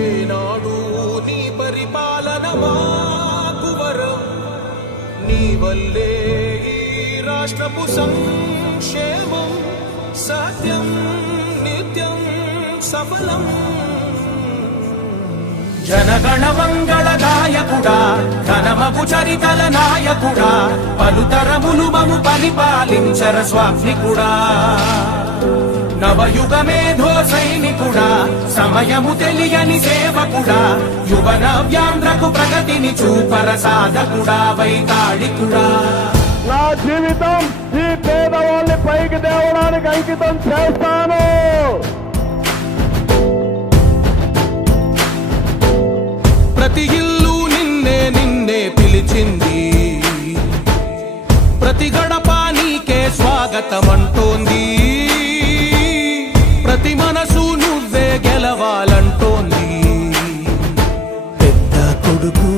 ఏనాడు నీ పరిపాలన మాకు వరం, నీ వల్లే ఈ రాష్ట్రపు సంక్షేమం సత్యం నిత్యం సఫలం. జనగణ మంగళ గాయకుడా, ఘనమగు చరితల నాయకుడా, పలుతరములు మము పరిపాలించర స్వామికుడా. నవయుగ మేధో సైనికుడా, సమయము తెలియని సేవకుడా, యువ నవ్యాంధ్రకు ప్రగతిని చూపర సాధకుడా, వైతాళికుడా. నా జీవితం ఈ పేదవాళ్ళని పైకి తేవడానికి అంకితం చేస్తాను. ప్రతి ఇల్లు నిన్నే నిన్నే పిలిచింది, ప్రతి గడప నీకే స్వాగతమంటోంది, ప్రతి మనసు నువ్వే గెలవాలంటోంది. పెద్ద కొడుకు